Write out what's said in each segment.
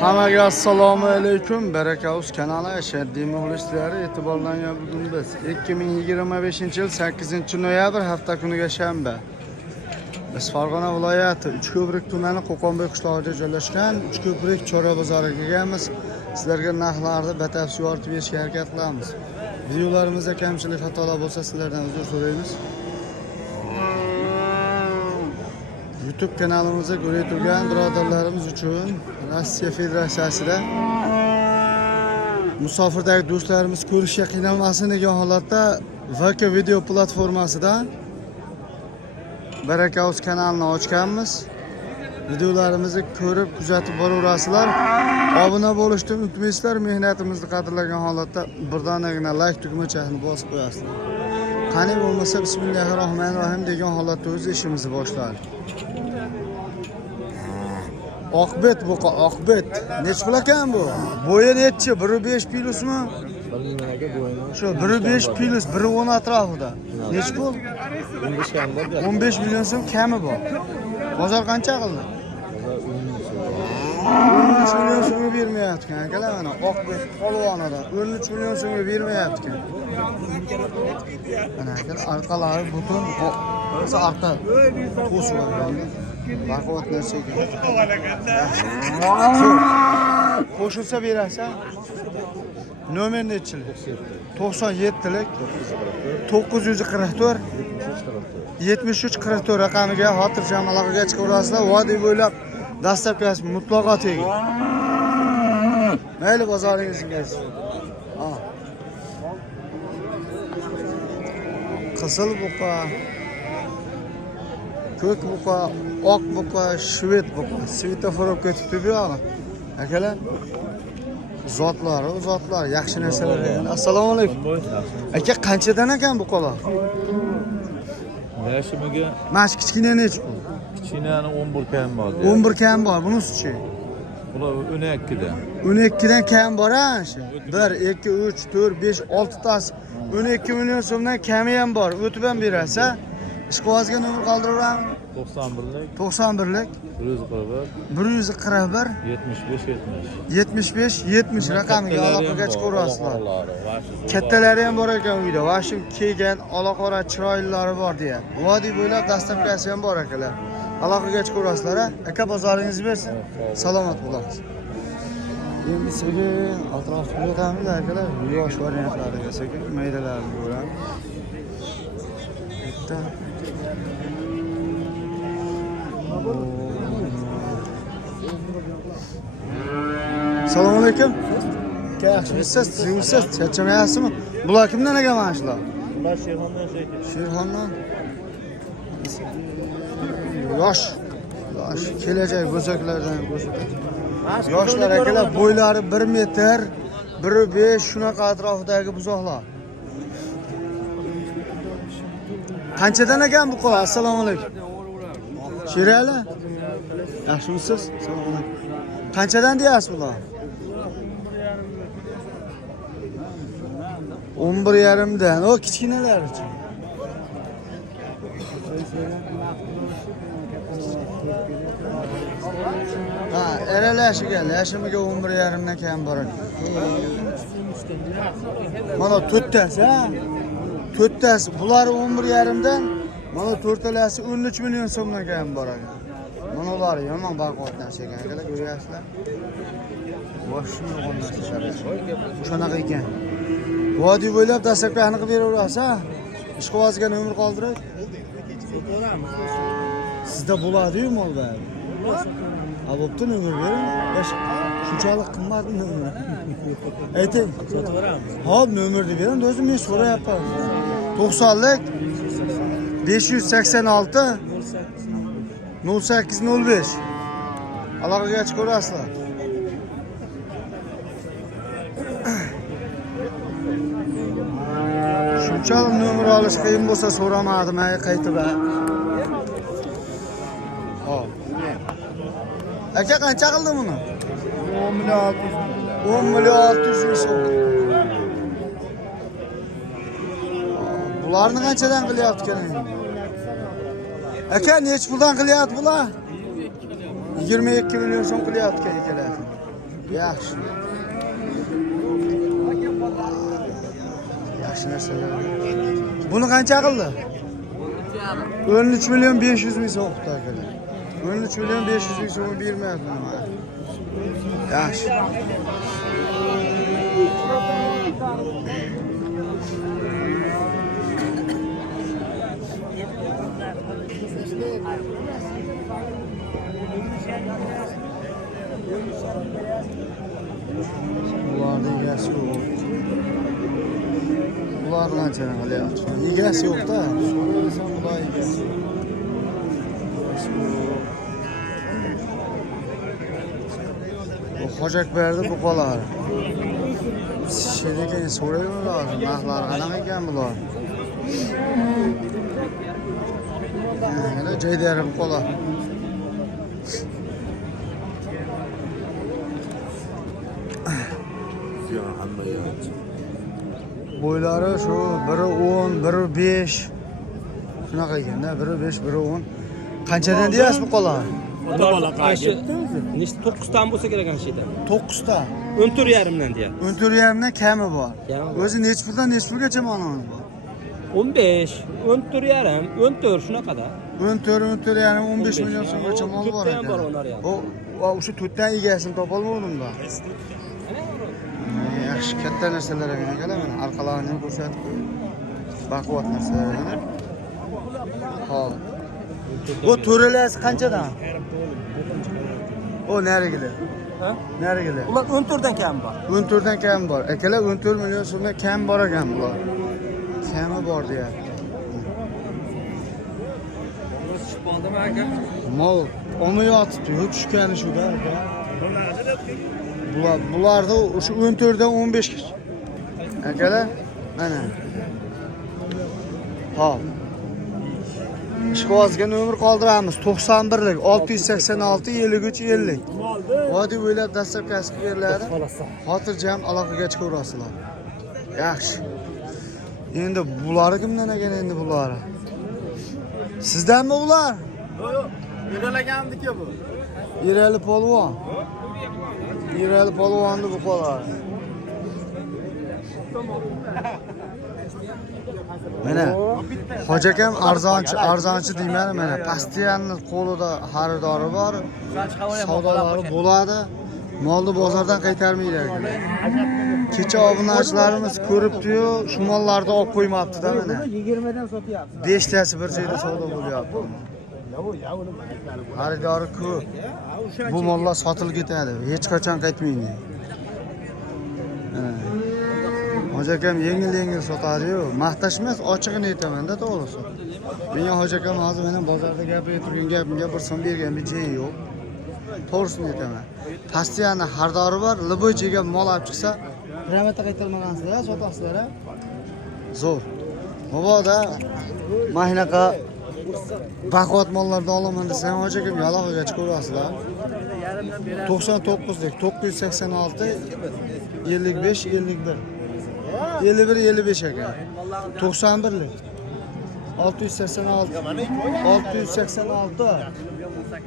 Hammaga assalomu alaykum. Barakavus kanali shaddiy muxlislari e'tiborlangan bugun biz 2025-yil 8-noyabr hafta kuniga shanba. Biz Farg'ona viloyati Uchko'prik tumani Qo'qonboy qishlog'ida joylashgan Uchko'prik Chorra bozoriga kelganmiz. Sizlarga narxlarni batafsil yoritib berishga harakat qilamiz. Videolarimizda kamchilik xatolar bo'lsa sizlardan uzr so'raymiz. YouTube kanalimizda ko'rib turgan birodarlarimiz uchun Rossiya Federatsiyasida musofirdagi do'stlarimiz ko'rishga qiynalmasin degan holatda VK video platformasida Barakavus kanalini ochganmiz. Videolarimizni ko'rib, kuzatib boraverasizlar. Obuna bo'lishni unutmaysizlar. Mehnatimizni qadrlagan holatda birdonagina like tugmachasini bosib qo'yasizlar. Qani bo'lmasa bismillahirrohmanirrohim degan holatda o'z ishimizni boshlaylik. Oqbet buqa, oqbet. Nech pul ekan bu? Bo'yi nechi? 1.5 plusmi? Shu 1.5 plus, 1.10 atrofida. Nech pul? 15 million so'm kami bor. Bozor qancha qildi? 13 million so'mga bermayapti ekan. Akalar mana oqbet polvonida 13 million so'mga bermayapti ekan. Mana akalar orqalari butun o'zi orqa to'silar. Baquvvat narsa ekan. Qo'shilsa berasan. Nomer nechilik? 97lik 944 7344 raqamiga xotirjam aloqaga chiqaverasizlar. Vodiy bo'ylab dastlabkasi mutlaqo teging. Mayli bozoringizga. Qizil buqa, ko'k buqa, oq buqa, shved buqa. Svetofor olib ketibdi bu yoqni. Akalar, zotlar, yaxshi narsalar ekan. Assalomu alaykum. Aka, qanchadan ekan buqalar? Yashimiga Mash kichkina nechi pul? kichkinani 11 kam bor. 11 kam bor. Bunisi-chi? Bular 12 dan. 12 dan kam bor-a? 1 2 3 4 5 6 tasi 12 million so'mdan kami ham bor. O'tib ham berasiz-a? Ishqibozga nomer qoldiramiz. 91lik 91lik 141 141 75 70 raqamiga aloqaga chiqaverasizlar. Kattalari ham bor ekan uyda. Vashim kelgan, aloqora chiroylilari bor deya. Vodiy bo'ylab dastlabkasi ham bor akalar. Aloqaga chiqaverasizlar. Aka bozoringizni bersin. Salomat bo'lasiz. Endi sizga atrofga o'tamiz akalar. Yosh variantlariga sekin maydalarni ko'ramiz. Bitta Assalomu alaykum. Yaxshimisiz? Sizmisiz? Charchamayapsizmi? Bular kimdan ekan mana shular? Bular Sherxondan Sherxondan. Yosh, kelajak bo'zaklardan ko'rsatadi. Yoshlar akalar, bo'ylari 1 metr, 1.5 shunaqa atrofidagi buzoqlar. Qanchadan ekan bu qo'y? Assalomu alaykum. Sherali? Yaxshimisiz? Assalomu alaykum. Qanchadan deyapsiz bular? 11.5 dan. O kichkinalar-chi. Ha, eralashiga, yashimiga 11.5 dan kam bor ekan. Mana 4tasi, ha? 4tasi. Bular 11.5 dan, mana 4talasi 13 million so'mdan kam bor ekan. Mana ular yomon baquvvat narsa ekan. Akalar ko'ryapsizlar. Boshim yo'q narsalar. Shunaqa ekan. Vodiy bo'ylab dastlabkani qilib beraverasiz, ha? Ishqibozga nomer qoldirib. Sizda bo'ladi-yu mol bor. Ha, bo'pti, nomer bering. Shunchalik qimmatmi nomer? Ayting. Sotaveramiz. Hop, nomerni bering, o'zim men so'rayapman. 90lik 586 0805. Aloqaga chiqaverasizlar. Shunchalik nomer olish qiyin bo'lsa so'ramadim, qaytib. Hop. Aka qancha qildi buni? 10 million 600 ming so'm. Bularni qanchadan qilyapti ekan? Aka, nech puldan qilyapti bular? 22 million so'm qilyapti ekan. Yaxshi. Yaxshi narsalar. Buni qancha qildi? 13 milyon 500 ming so'mda akalar. 13 milyon 500 ming so'm bermayapman men. Yaxshi. Bularning egasi yo'q. Bular qancha qilyapti? Egasi yo'q-da. So'rasam bular egasi. Bu Hojakberdi bu qolar. Shedekan so'rayverlar, narxlari qanaqa ekan bular? Mana joyda bu qolar. Boylari shu 1.10, 1.5 shunaqa ekanda, 1.5, 1.10. Qanchadan deyapsiz bu qolar? Ota qaysi? Nechta 9 dan bo'lsa kerak ana shida. 9 ta. 14,5 dan deyapti. 14,5dan kami bor. Kami bor. O'zi necha puldan necha pulgacha malimiz bor? 15, 14,5, 14 shunaqada. 14,5 15 million so'mgacha mol bor To'rtta ham bor ekan. ular ham. O o'sha 4 dan egasini topolmadim-da. Yaxshi katta narsalar ekan akalar, mana arqalarini ko'rsatib qo'ying. Baquvvat narsalar ekan. Hop. Bu to'ralasi qanchadan? O narigilar. Ha? Narigilar. Ular 14 dan kam bor. 14 dan kam bor. Akalar 14 million so'mdan kam bor ekan bular. Kami bor deyapti. Mol olmayotibdi, tushgani shu-da aka. Bularda o'sha 14 dan 15 gacha. Akalar, mana. Hop. Ishqibozga nomer qoldiramiz. 91lik 686 53 50. Vodiy bo'ylab dastlabkasi beriladi. Xotirjam aloqaga chiqaverasizlar. Yaxshi. Endi bular kimdan ekan endi bular? Sizdanmi ular? Yo'q, yuralaganimniki bu. Yerali polvon. Yerali polvonni bu qolar. Mana Hojakam arzonchi deyman mana. Pastiyanni qo'lida xaridori bor. Savdolari bo'ladi. Molni bozordan qaytarmaylar. Kecha obunachilarimiz ko'ribdi-yu, shu mollarni olib qo'ymabdi-da mana. 20 dan sotyapti. 5 tasi bir joyda savdo bo'lyapti. Xaridori ko'p. Bu mollar sotilib ketadi, hech qachon qaytmaydi. Hojakam yengil sotadi-yu, maqtashmas, ochig'ini aytaman-da, to'g'risi. Menga Hojakam hozir meni bozorda gapirib turgan gapimga bir so'm bergan bijiy yo'q. To'g'risini aytaman. Pastiyani xaridori bor, liboychiga mol olib chiqsa, qiymatga qaytarmagansizlar, sotasizlar. Zo'r. Mabodo mahnaqa baquvvat mollardan olaman desam, Hojakam yaloqaga chiqaverasizlar. 99lik 986 55 51 51 55 ekan. 91lik 686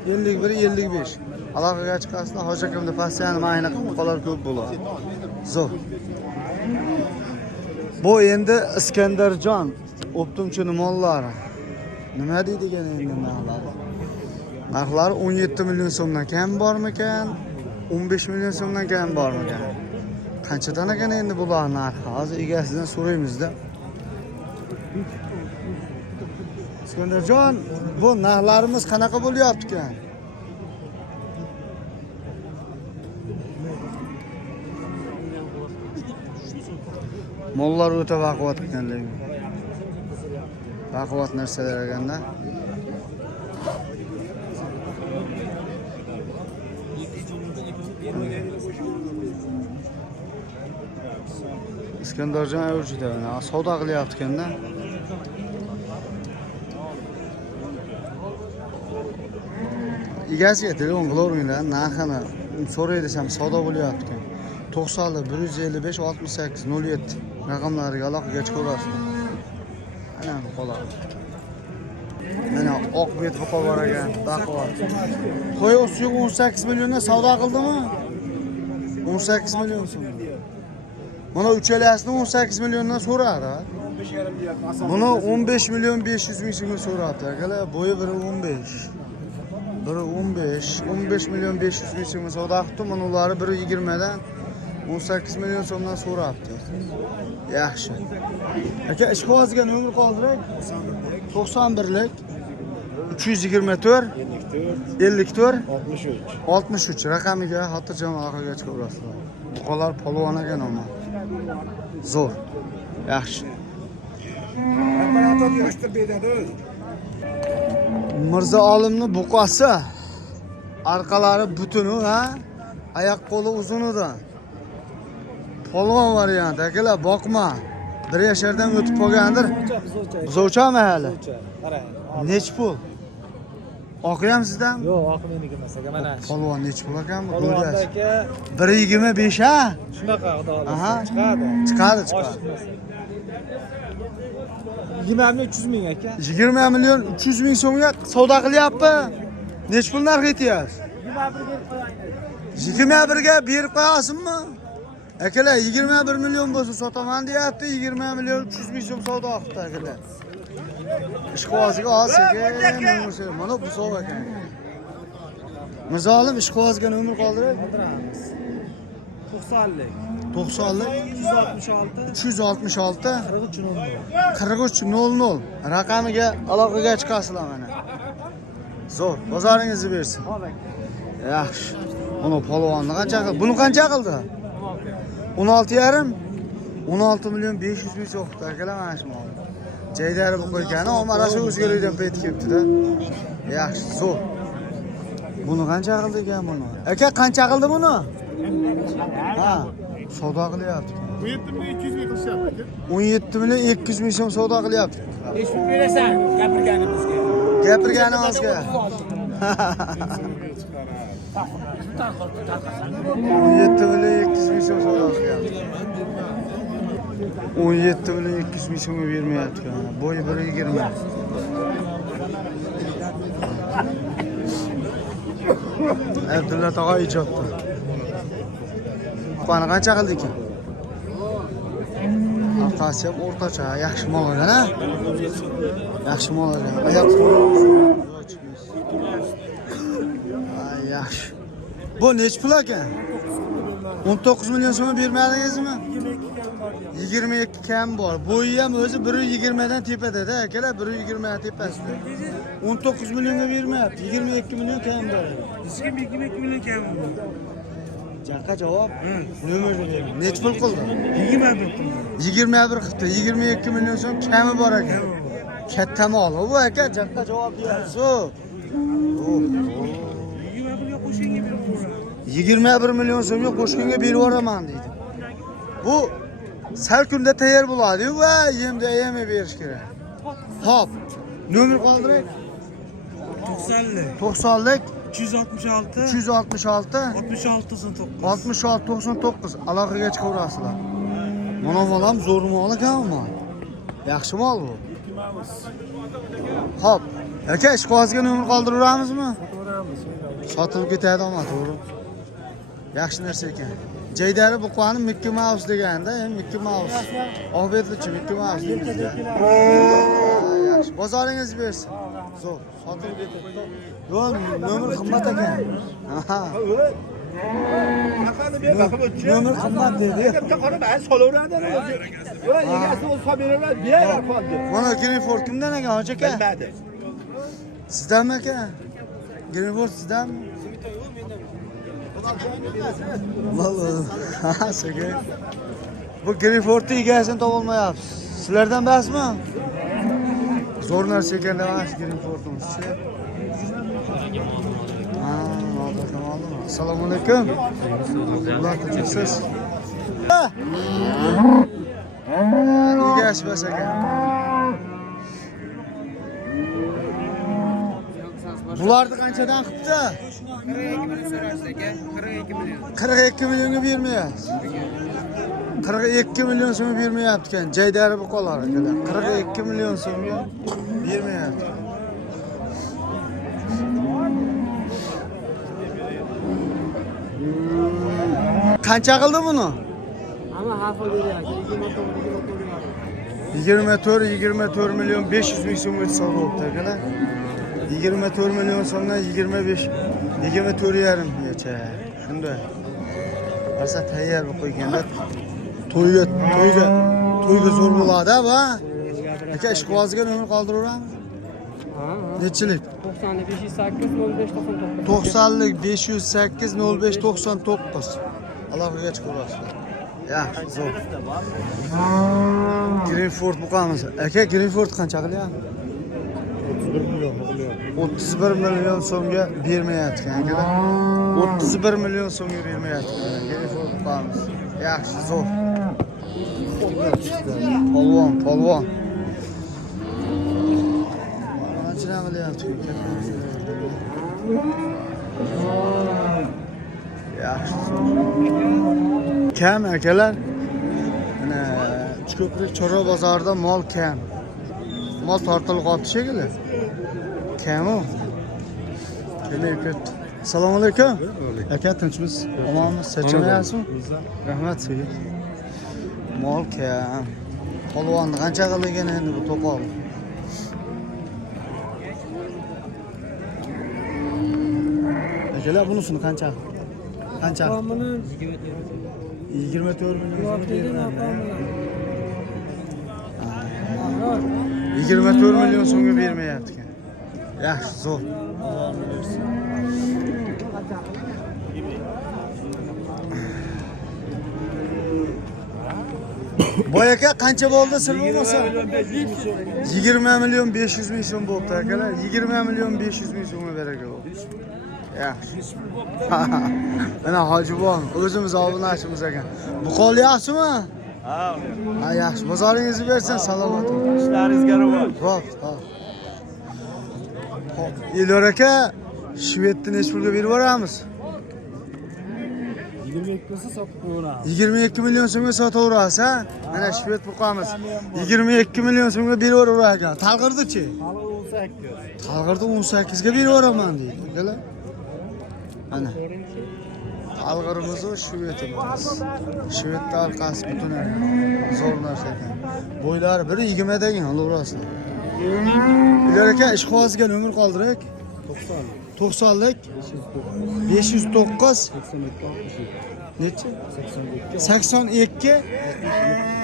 51 55 aloqaga chiqasizlar. Hojakamda pastiyani mayna qolar ko'p bo'ladi. Zo'r. Bu endi Iskandarjon optimchini mollari. Nima deydigan endi narxlari? Narxlari 17 million so'mdan kam bormikan? 15 million so'mdan kam bormikan? Qanchadan ekan endi bular narxi? Hozir egasidan so'raymiz-da. Iskandarjon, bu narxlarimiz qanaqa bo'lyapti ekan? Mollar o'ta baquvvat ekanligi. Baquvvat narsalar ekanda. Iskandarjon ayurchida savdo qilyapti ekanda. Egasiga telefon qilaveringlar, narxini so'ray desam savdo bo'lyapti ekan. 90 155 68 07 raqamlariga aloqaga chiqaverasiz. Ana bu qolar. Mana oq bet buqa bor ekan, baquvvat. Qo'y ustiga 18 milliondan savdo qildimi? 18 milyon so'm. Mana uchalasini 18 milliondan so'radi. 15,5 deyapti. Buni 15 milyon 500 ming so'mga so'rabdi. Akalar, bo'yi biri 15. Biri 15 milyon 500 ming so'mga savdo qildi. Mana ulari biri 20 dan 18 milyon so'mdan so'rabdi. Yaxshi. Aka, ishqibozga nomer qoldirak. 91lik 324 54 63 raqamiga xotirjam aloqaga chiqib urasizlar. Buqalar polvon ekan ama. Zo'r. Yaxshi. Mirzo Olimning buqasi. Arqalari butunu ha? Oyoq qo'li uzunidan. Polvon variant akalar, boqma. Bir yashardan o'tib qolgandir. Buzovchami hali? Qarang. Nech pul? Oqyam sizdan? Yo'q, oq meniki emas aka, mana. Polvon nech pul ekanmi? Polvonda Ko'rasiz. aka 1.25 ha? shunaqa xudo Aha. xohlasa chiqadi. Chiqadi. 20 300 ming aka. 20 milyon 300 ming so'mga savdo qilyapti. Nech pul narx aytyapsiz? 21ga berib qo'yasizmi? Akalar 21 milyon bo'lsa sotaman deyapti. 20 milyon 300 ming so'm savdo qildi akalar. Ishqibozga olsiga mana bu savdo ekan. Mizolim ishqibozga nomer qoldirib 90lik 90lik 366 366 4300 raqamiga aloqaga chiqasizlar mana. Zo'r, bozoringizni bersin. Yaxshi. Buni polvonni qancha qildi? Buni qancha qildi? 16,5 16 milyon 500 ming so'm qildi akalar mana shu mol. Jaydari bu qo'ygani, ammo shu o'zgarayotgan payt kelibdi-da. Yaxshi, zo'r. Buni qancha qildi ekan buni? Aka, qancha qildi buni? Ha, savdo qilyapti. 17 milyon 200 ming so'm savdo qilyapti. Eshitib berasan, gapirganimizga. Gapirganimizga. 17 milyon 200 ming so'm savdo qilyapti. 17 milyon 200 ming so'mga bermayapti. Bo'yi 1.20. Abdulla tog'a ijodda. Qani qancha qildi ekan? Orqasi ham o'rtacha, yaxshi mol ekan-a? Yaxshi mol ekan. Oyoq yaxshi. Bu nech pul ekan? 19 milyon so'm bermadingizmi? 22 kam bor. Bo'yi ham o'zi 1.20 dan tepada-da, akalar, 1.20 dan tepasida. 19 milyonga bermayapti. 22 milyon kam bor. Bizga 22 million kam bu. Jaqqa javob. Nomerni bering. Nech pul qildi? 21 qildi. 22 milyon so'm kami bor ekan. Katta mol bu aka, jaqqa javob berasiz. 21ga qo'shingga berib qo'yaman. 21 milyon so'mga qo'shqinga berib yuboraman deydi. Bu sal kunda tayyor bo'ladi va yemda yemay berish kerak. Hop. Nomer qoldiring. 90lik 90lik 366 366 66 66 99 aloqaga chiqaverasizlar. Mana bolam zo'r mol ekanmi? Yaxshi mol bu. Hop. Aka, ishqibozga nomer qoldiravamizmi? Sotilib ketadi ama to'g'ri. Yaxshi narsa ekan. Jaydari buqani Mickey Mouse deganda, Mickey Mouse. Obedlichi Mickey Mouse bizda. Yaxshi. Bozoringiz bersin. Zo'r. Sotilib ketadi. Yo'q, nomer qimmat ekan. Aha. Nomer qimmat dedi. Mana Greenford kimdan ekan, hoji aka? Sizdanmi aka? Greenford sizdanmi? Vallahi. Sega. Bu Greenfordning egasini topolmayapsiz. Sizlardan emasmi? Zo'r narsa ekan emas Greenfordimiz. Assalomu alaykum. Ular tinchsiz. Egasi bas ekan. Bularni qanchadan qilibdi? 42 million so'rashdi aka, 42 million. 42 millionga bermayapsiz. 42 million so'm bermayapti ekan. Jaydari buqalar akalar. 42 million so'mga bermayapti. Qancha qildi buni? Ama hafı veriyor. 24 milyon 500 ming so'mga savdo bo'libdi akalar. 24 milyon so'mdan 24,5 shunday. Asa tayyor bo'lib qo'yganda to'yga zo'r bo'ladi va aka ishqibozga nomer qoldiraveramiz. Nechilik? 90lik 508 05 99. Aloqaga chiqaverasizlar. Yaxshi, zo'r. Greenford buqamiz. Aka, Greenford qancha qilyapti? 31 milyon so'mga bermayapti akalar. 31 milyon so'mga bermayapti. Greenford buqamiz. Yaxshi, zo'r. Polvon. Qancha qilyapti? Yaxshi, zo'r. Kam akalar. Mana Uchko'prik Chorva bozorida mol kam. Mol tortilib qoldi shekilli. Kam u. Kelib. Assalomu alaykum. Aka, tinchmisiz? Omonmisiz? Sachmayapsizmi? Rahmat sizga. Mol kam. Polvonni qancha qilgan endi bu to'qol? Akalar bunisini qancha? Qancha? 24 milyon. 24 milyon so'mga bermayapti ekan. Yaxshi, zo'r. Boy aka qancha bo'ldi sir bo'lmasa? 20 milyon 500 ming so'm bo'libdi akalar. 20 milyon 500 ming so'mga beraka bo'ldi. Yaxshi. Mana Hojibon o'zimiz obunachimiz ekan. Bu qolyapsizmi? Ha, yaxshi. Bozoringizni bersin, salomat bo'ling. İşleringizga rivoj. Xo'p. Xo'p, Elyor aka, Shvedni necha pulga berib yuboramiz? 22 milyon so'mga sotaverasiz, ha? Mana Shved buqamiz. 22 milyon so'mga berib yuborar ekan. Talg'irdi-chi? Talg'irdi 18 ga berib yuboraman deydi, akalar. Mana. Talg'irimiz o Shvedimiz. Shvedda orqasi butun zo'r narsa ekan. Bo'ylari 1.20 degan, olaverasizlar. Elyor aka, ishqibozga nomer qoldirak. 90lik 509 necha? 82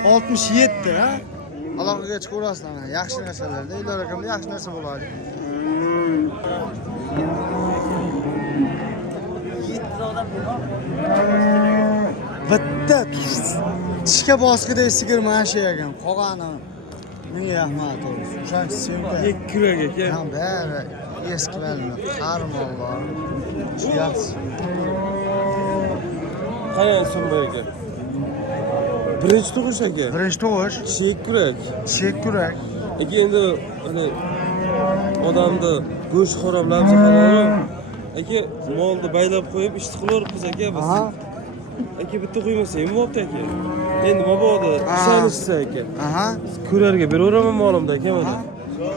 67 ha? Aloqaga chiqaverasizlar mana. Yaxshi narsalarda, Elyor akamda yaxshi narsa bo'ladi. Bitta tishga bosqida sigir mana shu ekan. Qolgani menga rahmat olsun. O'shancha sevga. 2 kiloga aka. Ha, bari eski bo'lma. Qarmollar. Shu yaxshi. Qanday so'm aka? Birinchi tug'ish aka. Birinchi tug'ish. Chek kurak. Aka endi hani odamni go'sht haromlab qoladi. Aka molni baylab qo'yib ish qilaveribmiz aka biz. Aka bitta qo'ymasa ham bo'pti aka. Endi mabodo ishonishsa aka. Kurarga beraveraman molimda aka mana.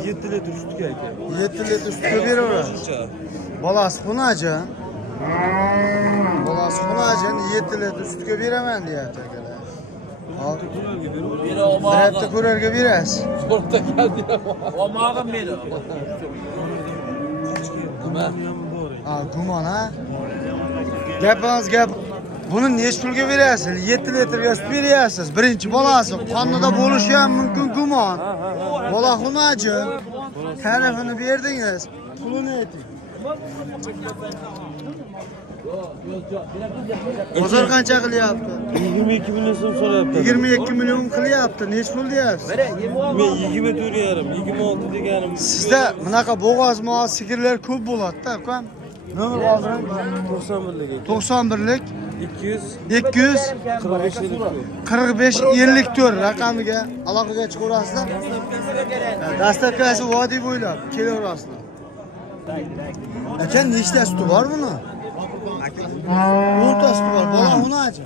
7 litr sutga aka. 7 litr sutga beraverasiz. Bolasi xunaji. 7 litr sutga beraman deyapti akalar. Hop. Bitta kurarga berasiz. Qo'rqda keldi. Omog'im meni. Gumon ha? Gap. Buni necha pulga berasiz? 7 litrga sut berasiz. Birinchi bolasi qonida bo'lishi ham mumkin gumon. Bola xunaji. Tarifini berdingiz. Pulini ayting. Bozor qancha qilyapti? 22 milyon so'm so'rayapti. 22 milyon qilyapti. Necha pul deyapsiz? Men 24,5, 26 deganim. Sizda bunaqa bo'g'oz sigirlar ko'p bo'ladi-da, ukam. Nomer hozir 91lik 200 45 54 raqamiga aloqaga chiqaverasizlar. Dastavkasi vodiy bo'ylab kelaverasizlar. Aka, nechta suti bor buni? 10 ta suti bor. Bola xunaji.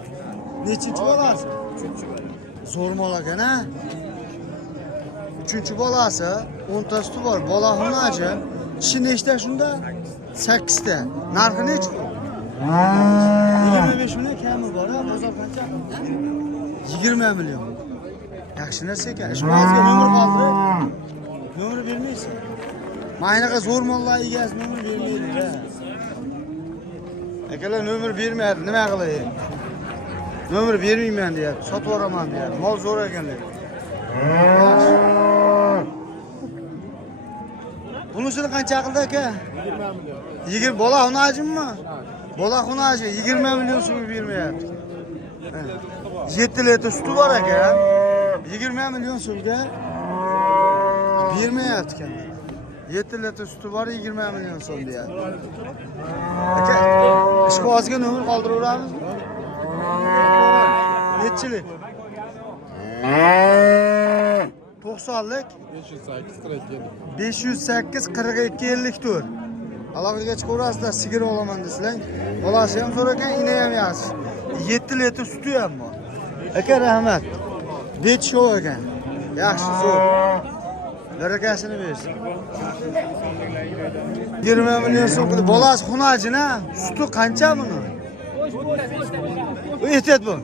Nechinchi bolasi? Zo'r mol ekan-a? 3-chi bolasi, 10 ta suti bor. Bola xunaji. Kishi nechta shunda? 8 ta. Narxi necha? 22 25 milyon kami bor, ha? Bozor qancha? 20 milyon. Yaxshi narsa ekan. Ishqozga nomer qoldirib, nomer bermaysiz. Maynaqa zo'r mollar egasi nomer bermaydi, ha. Akalar nomer bermaydi, nima qilay? Nomer bermayman deyapti, sotib yuboraman deyapti. Mol zo'r ekanlar. Bunisini qancha qildi aka? 20 milyon. Bola xunajimmi? Bola xunaji 20 milyon so'm bermayapti. 7 litr suti bor aka. 20 milyon so'mga bermayapti ekan. 7 litr suti bor 20 milyon so'm deyapti. Aka, ishqozga nomer qoldiraveramizmi? Nechilik? 90lik 508 42 54. Alohida chiqaverasizlar, sigir olaman desizlar. Bolasi ham zo'r ekan, ina ham yaxshi. 7 litr suti ham bor. Aka rahmat. Bet show ekan. Yaxshi, zo'r. Barakasini bersin. 20 milyon so'm qilib bolasi xunajina, suti qancha buni? Ehtiyot bo'l.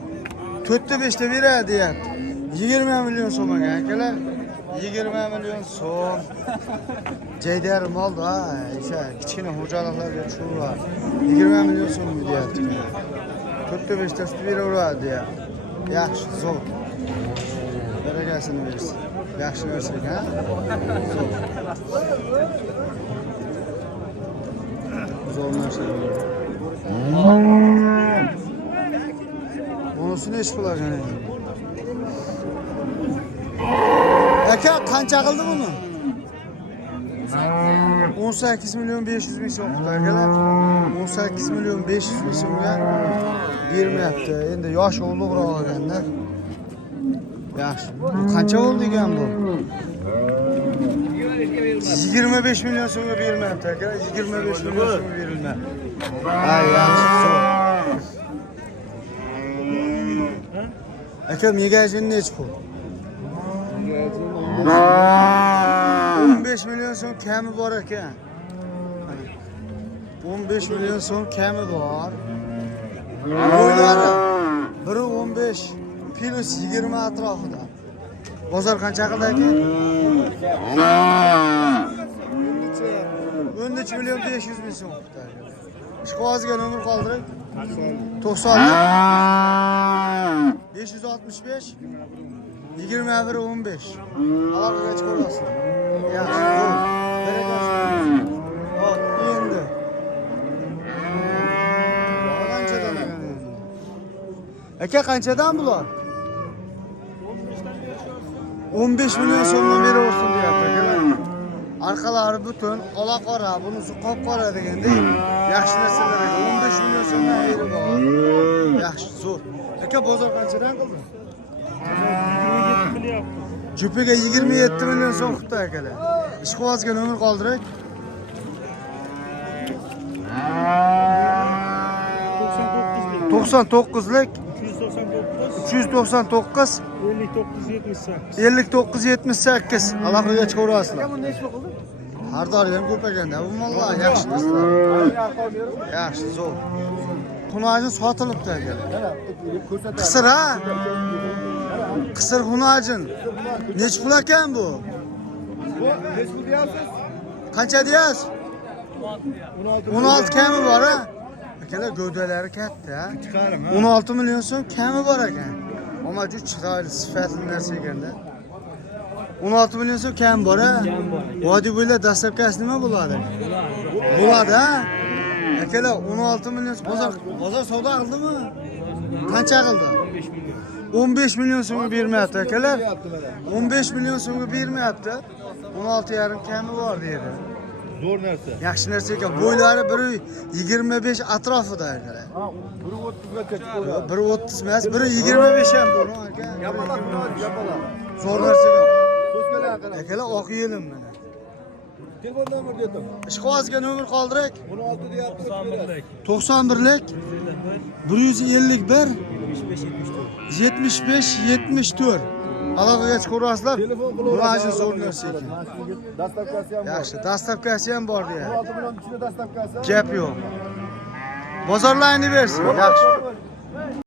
4ta 5ta beradi deyapti. 20 milyon so'm ekan akalar. 20 milyon so'm. Jaydar molda, o'sha kichkina xo'jaliklarga tushirlar. 20 milyon so'm deyapti. 4ta 5ta sut beraveradi deyapti. Yaxshi, zo'r. Barakasini bersin. Yaxshi narsa ekan. Zo'r narsa. Bunisini ish qilagan. Aka qancha qildi buni? 18 milyon 500 ming so'm qildilar. 18 milyon 500 ming so'mga bermayapti. Endi yosh ulug'roq ekanda. Yaxshi. Qancha bo'ldi ekan bu? 25 milyon so'mga bermayapti aka. 25 milyon so'mga berilmayapti. Ha, yaxshi. Aka megajin nechi pul? 15 milyon so'm kami bor ekan. 15 milyon so'm kami bor. Bo'ylari 1.15 plus 20 atrofida. Bozor qancha qildi aka? 13 milyon 500 ming so'm qildi. Ishqozga nomer qoldirib 90 565 21 15. Alarga chiqarasiz. Yaxshi, zo'r. Hop, endi. Qanchadan ekan? Aka qanchadan bular? 15 milyon so'mdan beraversin deyapti akalar. Arqalari butun, qola qora, bunisi qop qora deganda yaxshi narsalar ekan. 15 milyon so'mdan yeri bor. Yaxshi, zo'r. Aka bozor qanchadan qildi? 27 milyon. Jupiga 27 milyon so'm qildi akalar. Ishqozga nomer qoldirak. 99lik 399 59 78. Aloqaga chiqaverasizlar. Har doim ham ko'p ekanda. Bu mollar yaxshi narsalar. Yaxshi, zo'r. Xunajin sotilibdi akalar. Qisir ha? Qisir xunajin. Nech pul ekan bu? Nech pul deyapsiz? Qancha deyapsiz? 16 kami bor ha? Akalar gövdalari katta. 16 milyon so'm kami bor ekan. Ammo juda chiroyli, sifatli narsa ekanda. 16 milyon so'm kam bor ha? Vodiy bo'ylab dastlabkasi nima bo'ladi? Bo'ladi ha? Akalar 16 milyon bozor savdo qildimi? Qancha qildi? 15 milyon so'mga bermayapti akalar. 15 milyon so'mga bermayapti. 16,5 kami bor deydi. Zo'r narsa. Yaxshi narsa ekan. Bo'ylari 1.25 atrofida akalar. 1.30 gacha chiqadi. 1.30 emas, 1.25 ham bor aka. Gapalar. Zo'r narsa ekan. So'zgalar aqala. Akalar oq yelim mana. Telefon nomer dedim. Ishqozga nomer qoldirak. 16 deyapti. 91lik 151 75 74. Aloqaga chiqaverasizlar. Telefon Bularni zo'r narsa ekan. Dastavkasi ham bor. Yaxshi, dastavkasi ham bor deya. 16 million ichida dastavkasi. Gap yo'q. Bozorlayni bersin. Yaxshi.